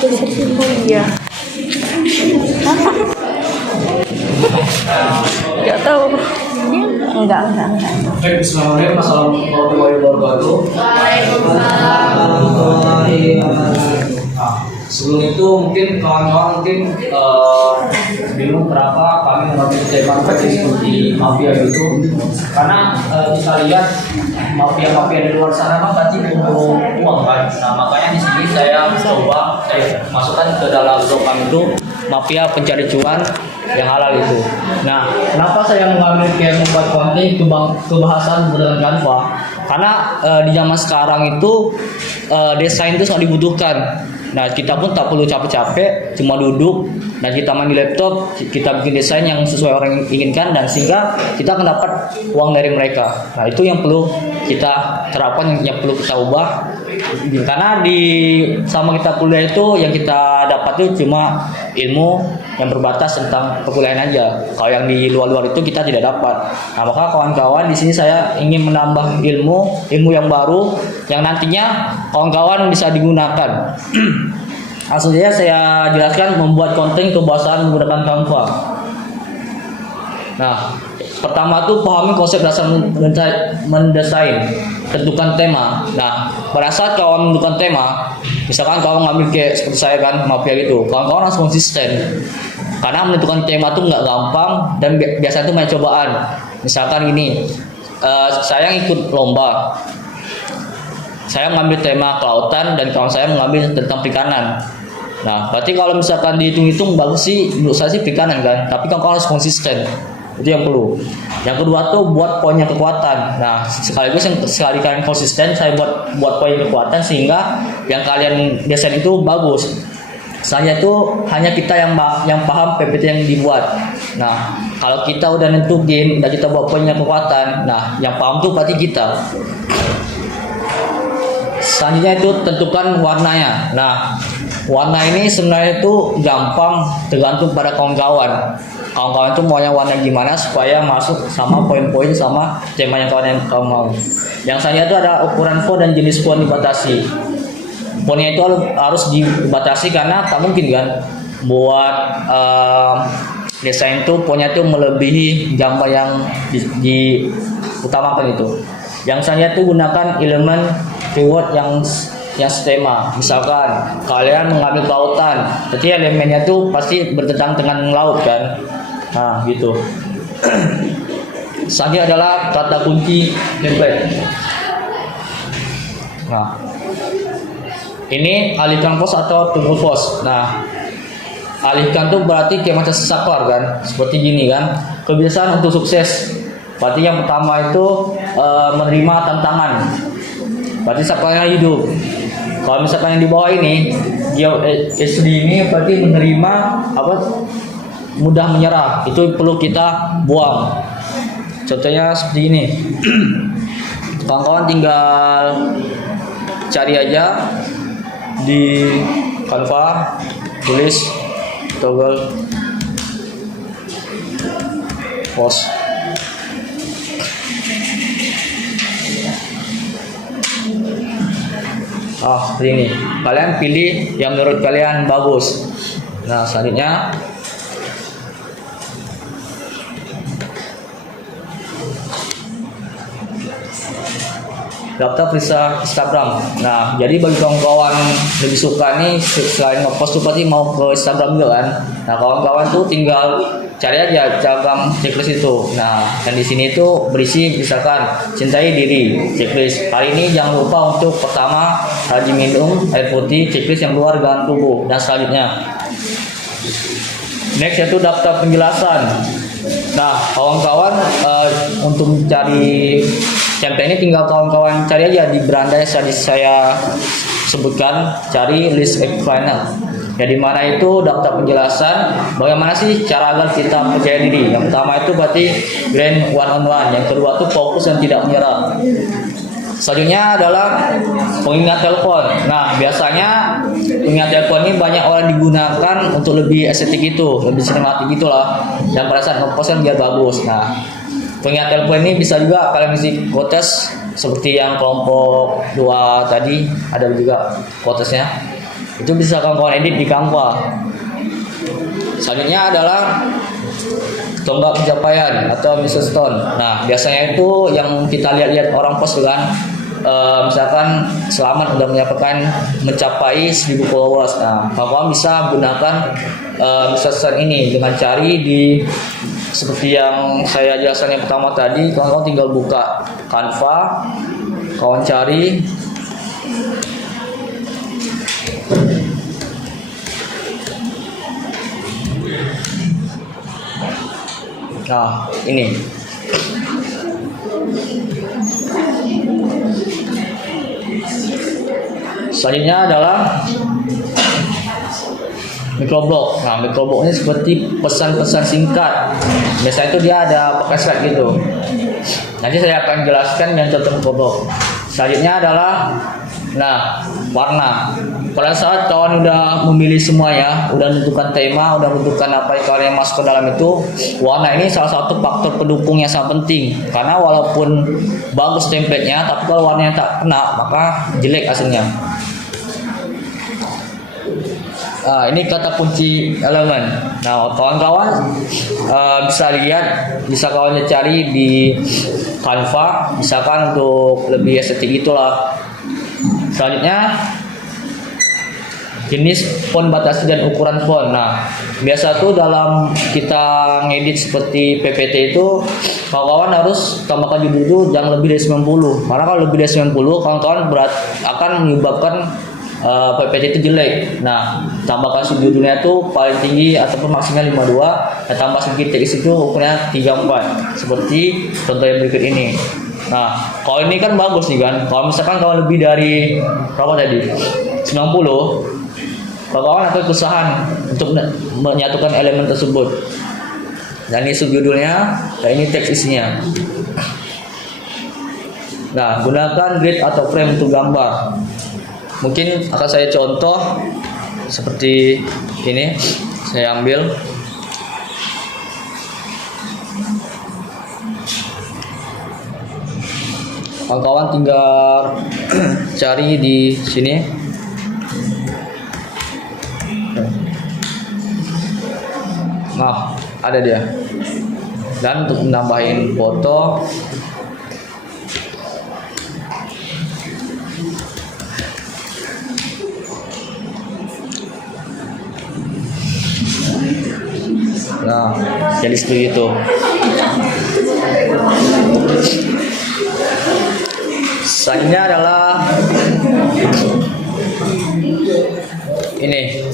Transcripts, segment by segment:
Iya. Nggak tahu. Enggak. Baik, bismillahirrahmanirrahim. Assalamualaikum warahmatullahi wabarakatuh. Nah, sebelum itu mungkin kawan-kawan bingung kenapa kami mengambil tema seperti mafia gitu, karena kita lihat mafia di luar sana kan pasti butuh uang kan. Nah, makanya di sini saya coba masukkan ke dalam blog kami itu mafia pencari cuan yang halal itu. Nah, kenapa saya mengambil membuat konten kebahasan berdasarkan Canva? Karena di zaman sekarang itu desain itu sangat dibutuhkan. Nah, kita pun tak perlu capek-capek, cuma duduk dan kita main di laptop, kita bikin desain yang sesuai orang inginkan, dan sehingga kita akan dapat uang dari mereka. Nah, itu yang perlu kita terapkan, yang perlu kita ubah. Karena sama kita kuliah itu yang kita dapat itu cuma ilmu yang berbatas tentang perkuliahan aja. Kalau yang di luar-luar itu kita tidak dapat. Nah, maka kawan-kawan di sini saya ingin menambah ilmu yang baru yang nantinya kawan-kawan bisa digunakan. Langsung saja saya jelaskan membuat konten kebahasan menggunakan Canva. Nah, pertama tuh pahami konsep dasar mendesain, tentukan tema. Nah, pada saat kawan menentukan tema, misalkan kawan ngambil kayak seperti saya kan, mafia gitu, kawan-kawan harus konsisten. Karena menentukan tema tuh nggak gampang dan biasanya tuh banyak cobaan. Misalkan gini, saya ikut lomba, saya mengambil tema kelautan dan kawan saya mengambil tentang perikanan. Nah, berarti kalau misalkan dihitung-hitung bagus sih, menurut saya sih perikanan kan, tapi kawan harus konsisten. Itu yang perlu. Yang kedua tuh buat poinnya kekuatan. Nah, sekaligus yang sekali kalian konsisten, saya buat poin kekuatan sehingga yang kalian desain itu bagus. Saya tuh hanya kita yang paham PPT yang dibuat. Nah, kalau kita udah nentuin dan kita buat poinnya kekuatan, nah yang paham tuh berarti kita. Selanjutnya itu tentukan warnanya. Nah, warna ini sebenarnya itu gampang, tergantung pada kawan-kawan. Kawan-kawan itu maunya warna gimana supaya masuk sama poin-poin sama tema yang kawan mau. Yang selanjutnya itu ada ukuran font dan jenis font dibatasi. Fontnya itu harus dibatasi karena tak mungkin kan buat desain itu fontnya itu melebihi gambar yang diutamakan itu. Yang selanjutnya itu gunakan elemen keyword yang setema. Misalkan kalian mengambil kelautan, jadi elemennya itu pasti bertentangan dengan laut kan. Nah, gitu. Selanjutnya adalah kata kunci template. Nah, ini alihkan pos atau tunggu pos. Nah, alihkan tuh berarti kayak macam sesaklar kan, seperti gini kan. Kebiasaan untuk sukses. Berarti yang pertama itu menerima tantangan. Berarti saklarnya hidup. Kalau misalkan yang di bawah ini, SD ini berarti menerima mudah menyerah. Itu perlu kita buang. Contohnya seperti ini. Kawan-kawan tinggal cari aja di Canva, tulis toggle post. Seperti ini. Kalian pilih yang menurut kalian bagus. Nah, selanjutnya daftar periksa Instagram. Nah, jadi bagi kawan-kawan lebih suka nih selain ngepost tuh pasti mau ke Instagram juga kan. Nah, kawan-kawan tuh tinggal cari aja Instagram checklist itu. Nah, dan di sini itu berisi misalkan cintai diri checklist. Kali ini jangan lupa untuk pertama rajin minum air putih, checklist yang luar organ tubuh, dan selanjutnya. Next yaitu daftar penjelasan. Nah, kawan-kawan untuk mencari template ini tinggal kawan-kawan cari aja di beranda yang tadi saya sebutkan, cari list explainer. Ya, di mana itu daftar penjelasan bagaimana sih cara agar kita percaya diri. Yang pertama itu berarti grand one on one, yang kedua itu fokus dan tidak menyerah. Selanjutnya adalah pengingat telepon. Nah, biasanya pengingat telepon ini banyak orang digunakan untuk lebih estetik itu, lebih sinematik gitulah. Dan pada saat ngepost kan biar bagus. Nah, pengingat telepon ini bisa juga kalian isi quotes seperti yang kelompok 2 tadi, ada juga quotesnya. Itu bisa kawan-kawan edit di Canva. Selanjutnya adalah tonggak pencapaian atau milestone. Nah, biasanya itu yang kita lihat-lihat orang post kan, misalkan selamat udah mencapai 1000 followers. Nah, kawan bisa gunakan milestone ini dengan cari di seperti yang saya jelaskan yang pertama tadi. Kawan tinggal buka Canva, kawan cari nah ini. Selanjutnya adalah microblog. Nah, microblog ini seperti pesan-pesan singkat. Biasanya itu dia ada pakai slide gitu. Nanti saya akan jelaskan yang contoh microblog. Selanjutnya adalah warna. Pada saat kawan udah memilih semuanya, udah menentukan tema, udah menentukan apa yang kalian masuk ke dalam itu, warna ini salah satu faktor pendukung yang sangat penting. Karena walaupun bagus template-nya, tapi kalau warnanya tak kena, maka jelek hasilnya. Ini kata kunci elemen. Nah, kawan-kawan bisa lihat, bisa kawannya cari di Canva, misalkan untuk lebih estetik itulah. Selanjutnya jenis font batasi dan ukuran font. Nah, biasa tuh dalam kita ngedit seperti PPT itu kawan-kawan harus tambahkan judul itu jangan lebih dari 90. Karena kalau lebih dari 90 kawan-kawan akan menyebabkan PPT itu jelek. Nah, tambahkan subjudulnya itu paling tinggi ataupun maksimal 52, dan tambah sedikit teks itu ukurannya 34 seperti contoh yang berikut ini. Nah, kalau ini kan bagus nih kan. Kalau misalkan kalau lebih dari berapa tadi? 90, kawan-kawan atau kesusahan untuk menyatukan elemen tersebut. Dan ini subjudulnya, dan ini teks isinya. Nah, gunakan grid atau frame untuk gambar. Mungkin akan saya contoh seperti ini. Saya ambil. Kawan-kawan tinggal cari di sini. Nah, ada dia. Dan untuk menambahin foto, nah, jadi seperti itu. Selanjutnya adalah ini.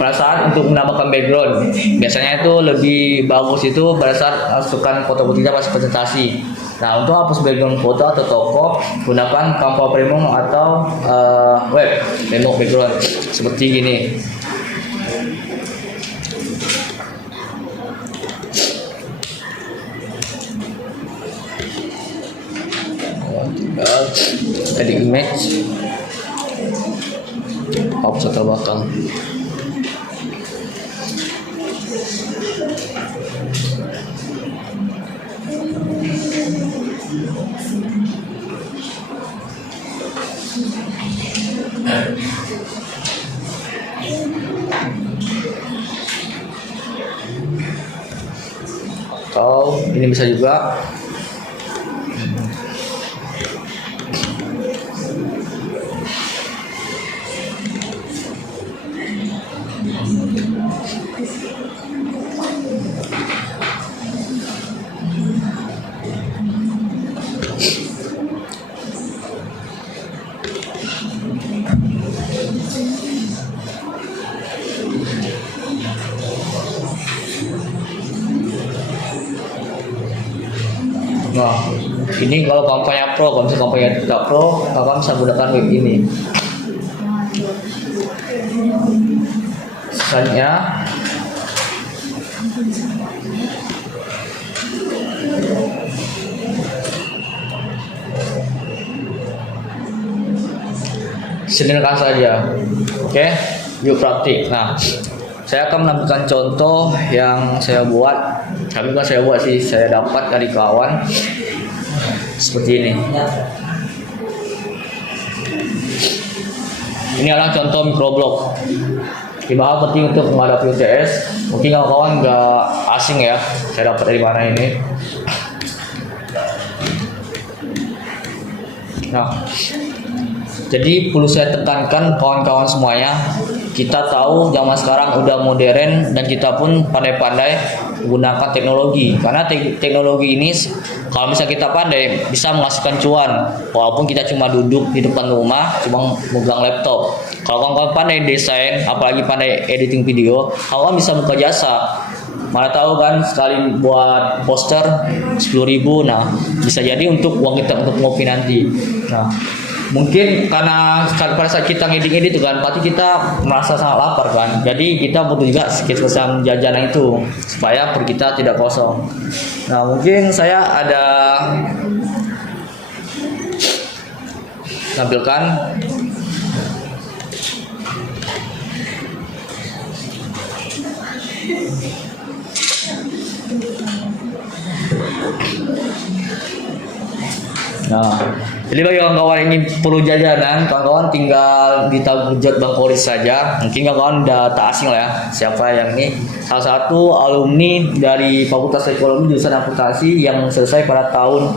Pada saat untuk menambahkan background, biasanya itu lebih bagus itu pada saat masukkan foto kita pas presentasi. Nah, untuk hapus background foto atau toko, gunakan Canva Premium atau web remove background seperti ini. Edit image, hapus latar belakang. Atau ini bisa juga. Nah, ini kalau kampanye pro, kalau misalnya kampanye tidak pro, kakak bisa gunakan web ini. Selanjutnya, sederhana saja. Oke, yuk praktik. Nah, saya akan menampilkan contoh yang saya buat. Tapi bukan saya buat sih, saya dapat dari kawan seperti ini. Ini adalah contoh microblog. 5 hal penting untuk menghadapi UTS. Mungkin kawan-kawan nggak asing ya, saya dapat dari mana ini. Nah, jadi perlu saya tekankan kawan-kawan semuanya, kita tahu zaman sekarang udah modern dan kita pun pandai-pandai menggunakan teknologi. Karena teknologi ini kalau misalnya kita pandai bisa menghasilkan cuan, walaupun kita cuma duduk di depan rumah cuma megang laptop. Kalau kawan-kawan pandai desain, apalagi pandai editing video, kawan bisa buka jasa. Mana tahu kan, sekali buat poster 10.000, nah bisa jadi untuk uang kita untuk ngopi nanti. Nah, mungkin karena pada saat kita ngedit-ngedit itu kan, pasti kita merasa sangat lapar kan. Jadi kita butuh juga sedikit pesan jajanan itu supaya perut kita tidak kosong. Nah, mungkin saya ada tampilkan. Nah, jadi bagi kawan-kawan yang ingin perlu jajanan, kawan-kawan tinggal di Tabujat Bangkoris saja. Mungkin kawan-kawan udah tak asing lah ya, siapa yang ini. Salah satu alumni dari Fakultas Ekonomi jurusan Akuntansi yang selesai pada tahun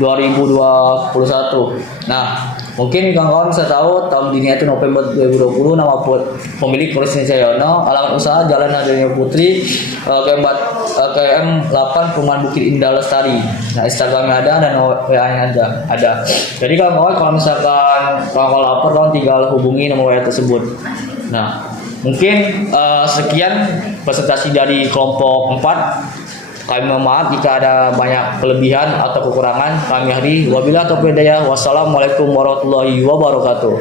2021. Nah, mungkin kawan-kawan bisa tahu tahun dini itu November 2020, nama pemilik Kurniasih Cahyono, alamat usaha Jalan Nadine Putri, KM 8 Perumahan Bukit Indah Lestari. Nah, Instagramnya ada dan WA-nya ada. Jadi kawan-kawan kalau misalkan kawan-kawan lapor, kawan tinggal hubungi nomor WA tersebut. Nah, mungkin sekian presentasi dari kelompok 4. Kami mohon maaf jika ada banyak kelebihan atau kekurangan. Kami akhiri. Wabillahi taufiq hidayah. Wassalamualaikum warahmatullahi wabarakatuh.